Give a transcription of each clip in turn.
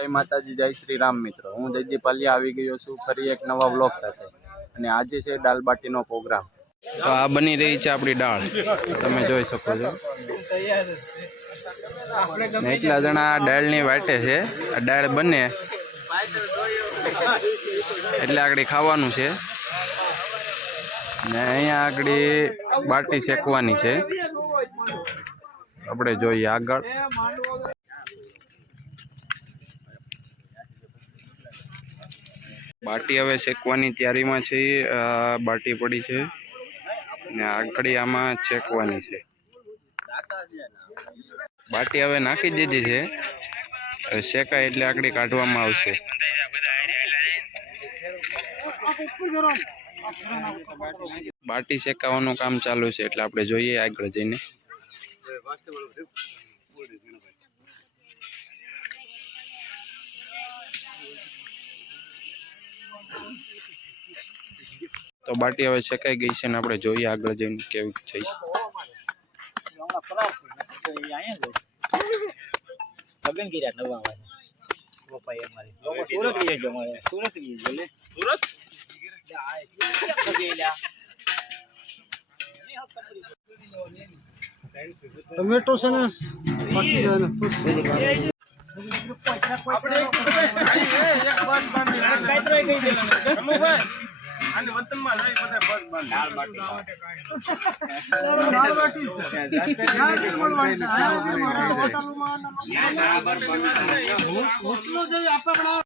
જય માતાજી, જય શ્રી રામ મિત્રો. હું જયદીપ પાલિયા આવી ગયો છું ફરી એક નવા વ્લોગ સાથે. અને આજે છે દાલબાટીનો પ્રોગ્રામ. તો આ બની રહી છે આપણી દાળ. તમે જોઈ શકો છો. એટલા જણા દાળની વાટે છે. આ દાળ બને. એટલે આગળ ખાવાનું છે. ને અહીંયા આગળ બાટી શેકવાની છે. આપણે જોઈએ આગળ. બાટી હવે શેકવાની તૈયારીમાં છે. બાટી પડી છે. ને આગળી આમાં શેકવાની છે. બાટી હવે નાખી દીધી છે. શેકાય એટલે આગળ કાઢવામાં આવશે. બાટી શેકાવાનું કામ ચાલુ છે એટલે આપણે જોઈએ આગળ જઈને. તો બાટી હવે શેકાઈ ગઈ છે ને આપણે જોઈએ આગળ જઈને કેવી થઈ છે. લગન કર્યા નવા વાળા પપ્પાએ અમારે લોકો સુરત ગઈ છે અમારે સુરત ગઈ છે લે સુરત ટમેટો છે ને પાકી જાય ને દાળ બાટી છે ક્યાં મળવાની છે આયા છે મારા હોટલમાં હોટલો જેવી આપણે બનાવ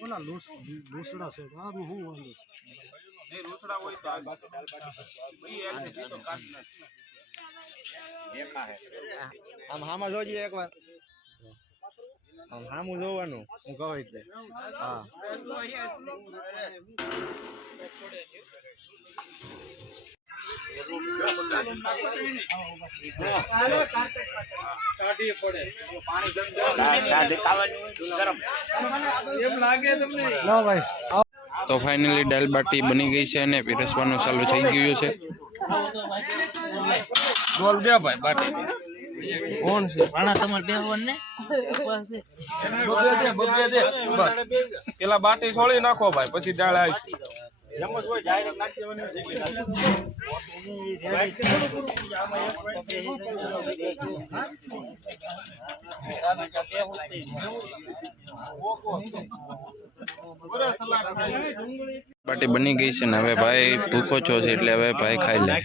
ઓલા લૂસ લૂસડા છે આ હું આમ હામું જોવાનું હું કહું એટલે. હા. તો ફાઇનલી દાલ બાટી બની ગઈ છે અને પીરસવાનું ચાલુ થઈ ગયું છે. બોલ દે ભાઈ બાટી. કોણ છે? પાણા તમારે બેહવાનું ને? પેલા બાટી છોડી નાખો ભાઈ પછી દાળ આવી બાટી બની ગઈ છે ને હવે ભાઈ ભૂખો છો છે એટલે હવે ભાઈ ખાઈ લે.